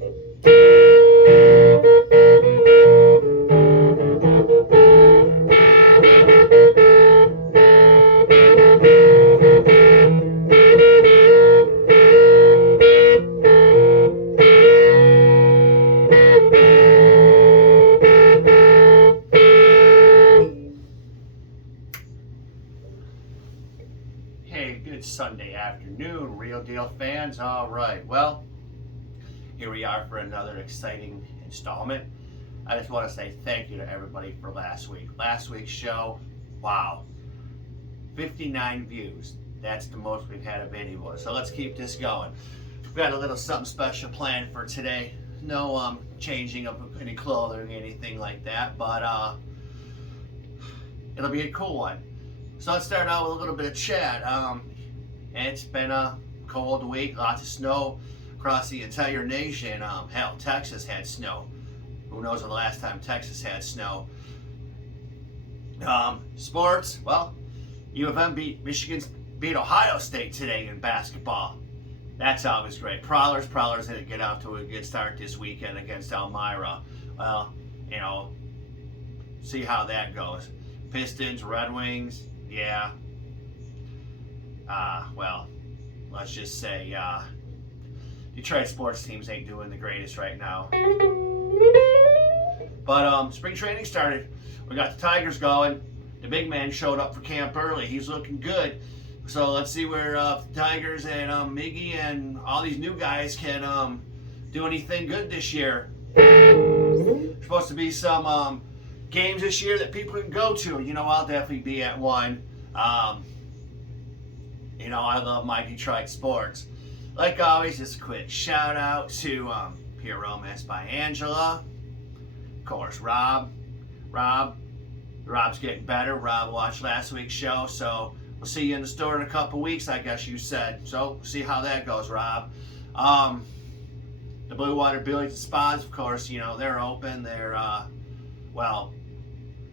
Hey, good Sunday afternoon, Real Deal fans. All right, well, here we are for another exciting installment. I just want to say thank you to everybody for last week. Last week's show, wow, 59 views. That's the most we've had of anyone. So let's keep this going. We've got a little something special planned for today. No changing of any clothing or anything like that, but it'll be a cool one. So let's start out with a little bit of chat. It's been a cold week, lots of snow across the entire nation. Hell, Texas had snow. Who knows the last time Texas had snow? Sports, well, U of M beat Ohio State today in basketball. That's always great. Prowlers didn't get out to a good start this weekend against Elmira. Well, see how that goes. Pistons, Red Wings, yeah. Well, let's just say Detroit sports teams ain't doing the greatest right now. But Spring training started. We got the Tigers going. The big man showed up for camp early. He's looking good. So let's see where the Tigers and Miggy and all these new guys can do anything good this year. There's supposed to be some games this year that people can go to. I'll definitely be at one. I love my Detroit sports. Like always, just a quick shout out to Pure Romance by Angela. Of course, Rob's getting better. Rob watched last week's show, so we'll see you in the store in a couple weeks, I guess you said. So we'll see how that goes, Rob. The Blue Water Billies and Spas, of course, they're open. They're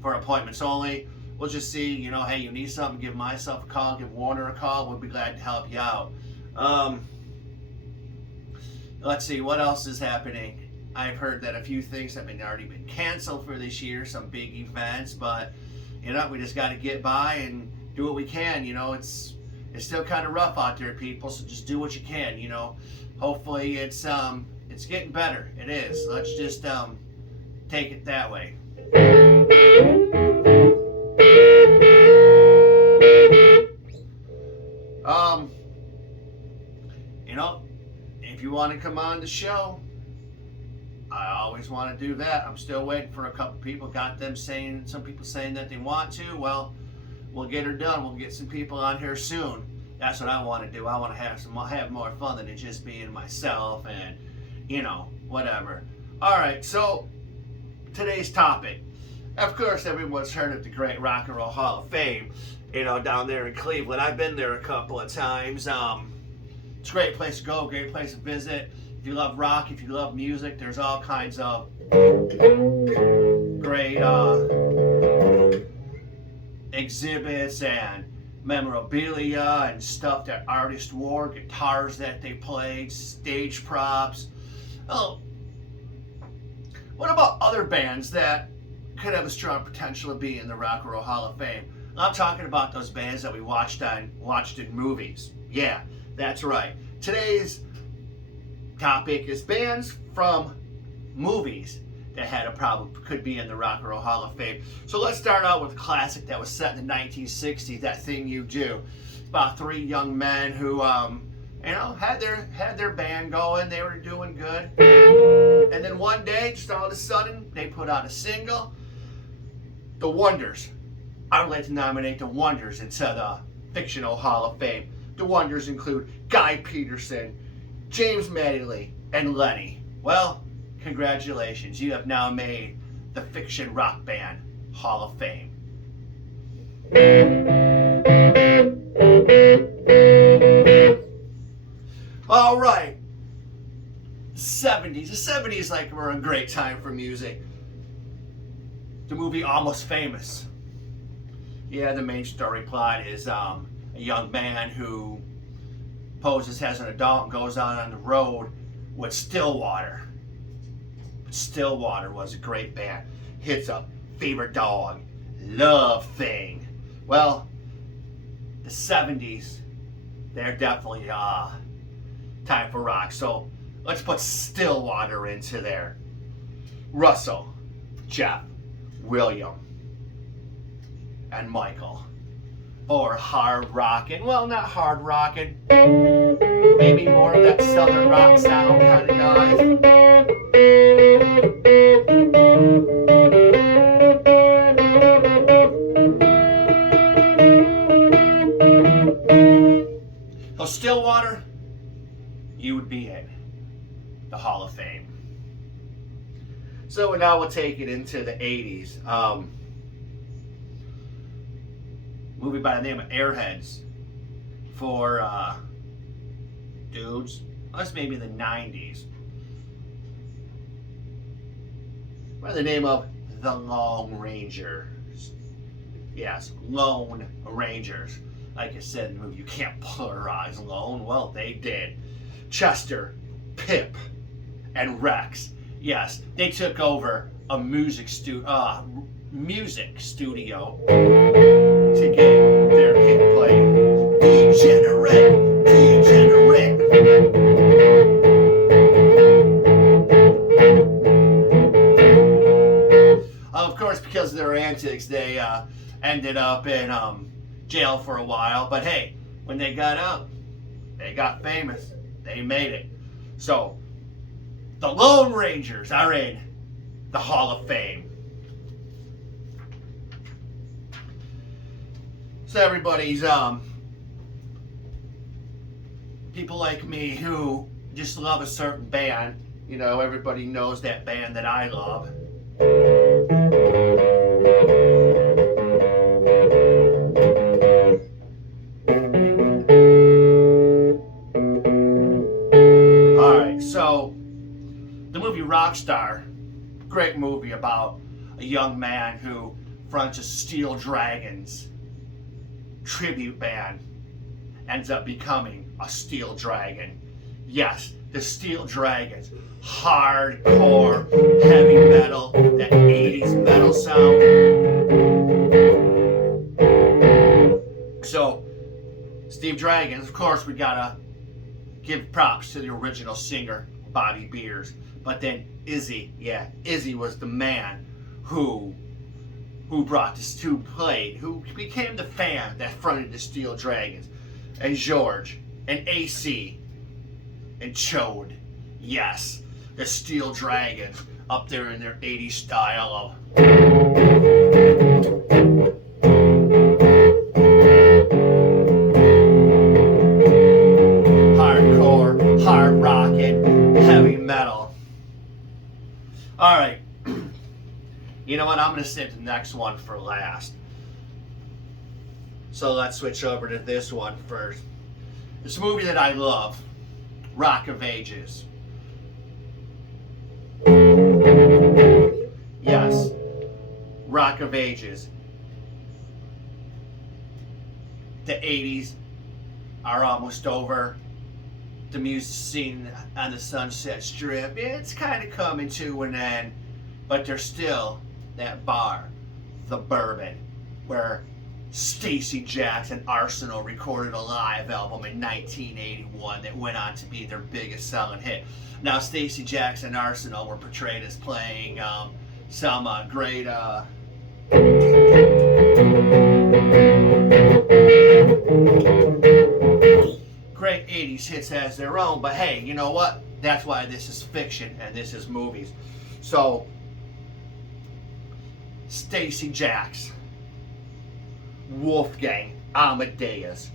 for appointments only. We'll just see, hey, you need something, give myself a call, give Warner a call. We'll be glad to help you out. Let's see, what else is happening? I've heard that a few things have already been canceled for this year, some big events, but, we just got to get by and do what we can. It's still kind of rough out there, people, so just do what you can, Hopefully it's getting better. It is. Let's just take it that way. If you want to come on the show, I always want to do that. I'm still waiting for a couple people. Some people saying that they want to. Well, we'll get her done. We'll get some people on here soon. That's what I want to do. I want to have more fun than it just being myself and, whatever. All right, so today's topic. Of course, everyone's heard of the Great Rock and Roll Hall of Fame, down there in Cleveland. I've been there a couple of times. It's a great place to go, great place to visit. If you love rock, if you love music, there's all kinds of great exhibits and memorabilia and stuff that artists wore, guitars that they played, stage props. Oh, what about other bands that could have a strong potential of being in the Rock and Roll Hall of Fame? I'm talking about those bands that we watched in movies. Yeah, that's right. Today's topic is bands from movies that could be in the Rock and Roll Hall of Fame. So let's start out with a classic that was set in the 1960s, That Thing You Do. It's about three young men who had their band going. They were doing good. And then one day, just all of a sudden, they put out a single, The Wonders. I would like to nominate The Wonders into the Fictional Hall of Fame. The Wonders include Guy Peterson, James Mattingly, and Lenny. Well, congratulations. You have now made the Fiction Rock Band Hall of Fame. All right. 70s. The 70s were a great time for music. The movie Almost Famous. Yeah, the main story plot is a young man who poses as an adult and goes out on the road with Stillwater. Stillwater was a great band. Hits a Fever Dog, Love Thing. Well, the 70s, they're definitely time for rock. So let's put Stillwater into there. Russell, Jeff, William, and Michael. Or hard rockin'. Well, not hard rockin'. Maybe more of that southern rock sound kind of guys. So Stillwater, you would be in the Hall of Fame. So now we'll take it into the 80s. Movie by the name of Airheads for dudes. That's maybe the 90s. By the name of The Lone Rangers. Yes, Lone Rangers. Like I said in the movie, you can't pluralize lone. Well, they did. Chester, Pip, and Rex. Yes, they took over a music studio to get their hit played. Degenerate, degenerate. Of course, because of their antics, they ended up in jail for a while. But hey, when they got out, they got famous. They made it. So, the Lone Rangers are in the Hall of Fame. So everybody's people like me who just love a certain band. You know, everybody knows that band that I love. Alright, so the movie Rockstar, great movie about a young man who fronts a Steel Dragons tribute band, ends up becoming a Steel Dragon. Yes, the Steel Dragons, hardcore, heavy metal, that 80s metal sound. So, Steve Dragons, of course, we gotta give props to the original singer, Bobby Beers. But then Izzy was the man who brought this, who became the fan that fronted the Steel Dragons. And George, and AC, and Chode. Yes, the Steel Dragons up there in their 80s style of hardcore, hard rockin', heavy metal. Alright, you know what, I'm going to save the next one for last. So let's switch over to this one first. This movie that I love, Rock of Ages. Yes, Rock of Ages. The 80s are almost over. The music scene on the Sunset Strip, it's kind of coming to an end. But there's still that bar, the Bourbon, where Stacey Jackson Arsenal recorded a live album in 1981 that went on to be their biggest selling hit. Now, Stacey Jackson Arsenal were portrayed as playing some great great 80s hits as their own, but hey, you know what? That's why this is fiction and this is movies. So, Stacey Jackson, Wolfgang Amadeus,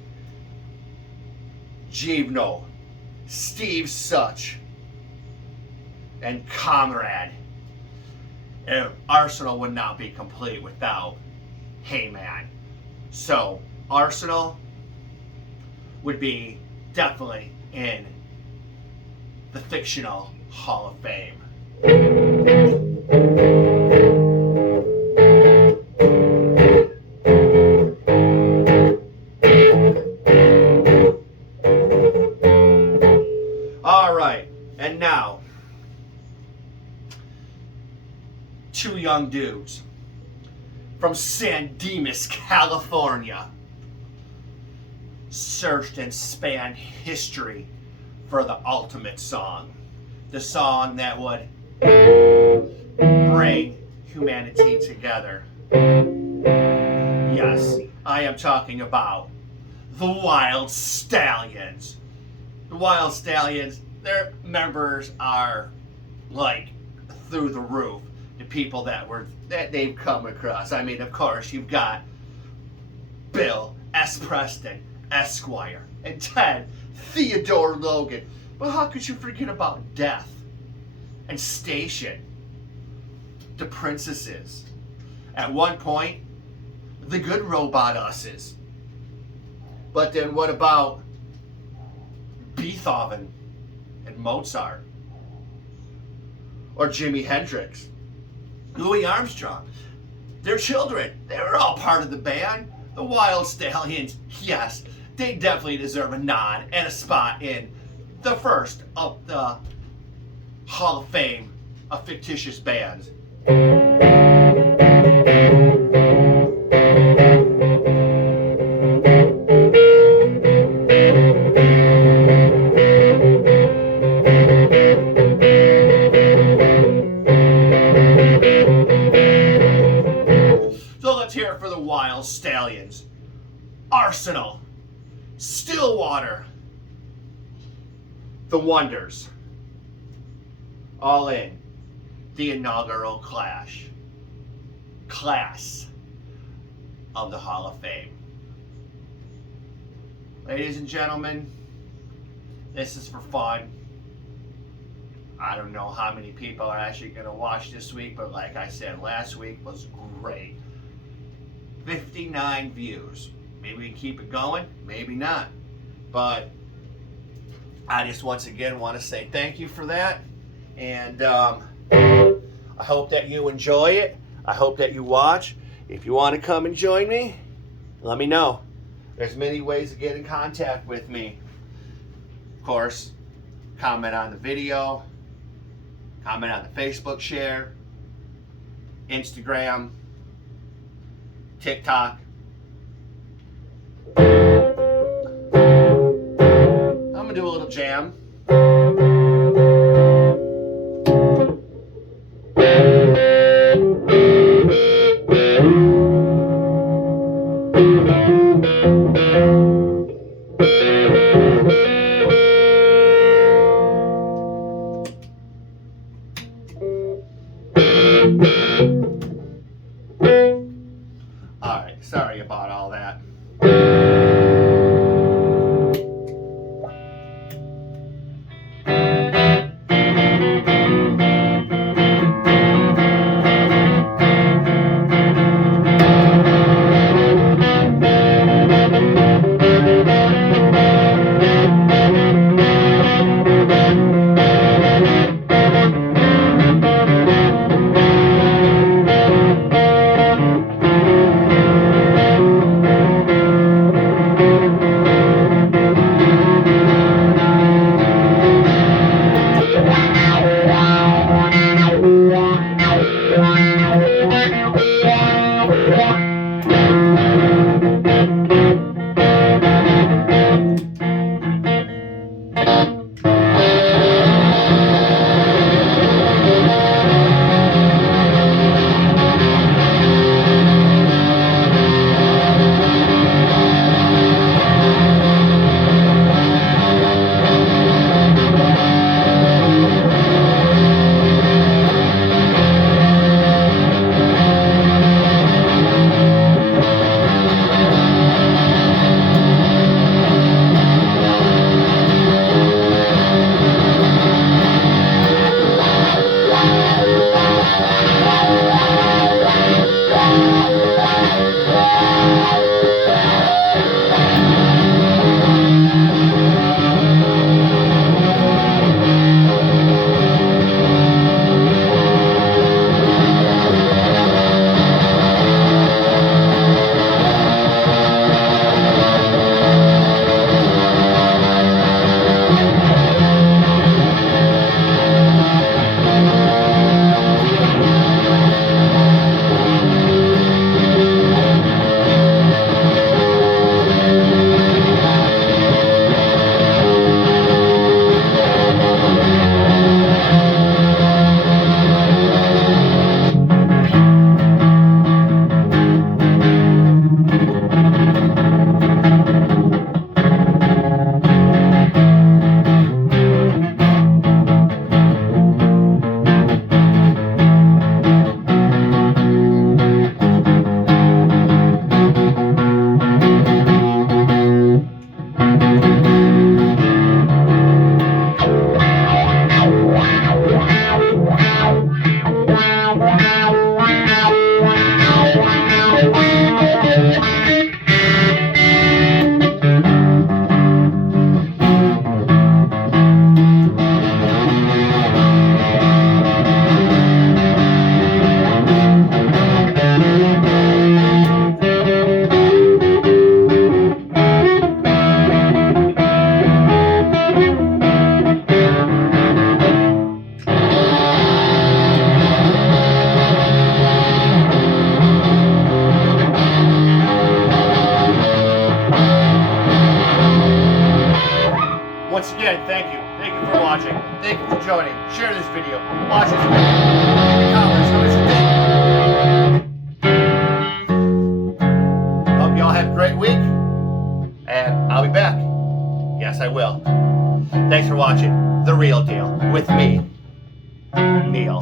Givno, Steve Such, and Comrade. And Arsenal would not be complete without Hey Man. So, Arsenal would be definitely in the fictional Hall of Fame. Alright, and now two young dudes from San Dimas, California, searched and spanned history for the ultimate song. The song that would bring humanity together. Yes, I am talking about the Wild Stallions. The Wild Stallions, their members are like through the roof. The people that they've come across. I mean, of course, you've got Bill S. Preston, Esquire, and Ted Theodore Logan. But how could you forget about Death and Station, the princesses? At one point, the good robot us's. But then what about Beethoven and Mozart? Or Jimi Hendrix, Louis Armstrong? Their children, they were all part of the band. The Wild Stallions, yes, they definitely deserve a nod and a spot in the first of the Hall of Fame of fictitious bands. So let's hear it for the Wild Stallions. Arsenal, Stillwater, The Wonders, all in the inaugural class of the Hall of Fame. Ladies and gentlemen, this is for fun. I don't know how many people are actually going to watch this week, but like I said, last week was great. 59 views. Maybe we can keep it going, maybe not. But I just once again want to say thank you for that. And I hope that you enjoy it. I hope that you watch. If you want to come and join me, let me know. There's many ways to get in contact with me. Of course, comment on the video, comment on the Facebook share, Instagram, TikTok. I'm gonna do a little jam. Alright, sorry about all that. Once again, thank you. Thank you for watching. Thank you for joining. Share this video. Watch this video. Leave me comments. How much you think? Hope you all have a great week. And I'll be back. Yes, I will. Thanks for watching The Real Deal with me, Neil.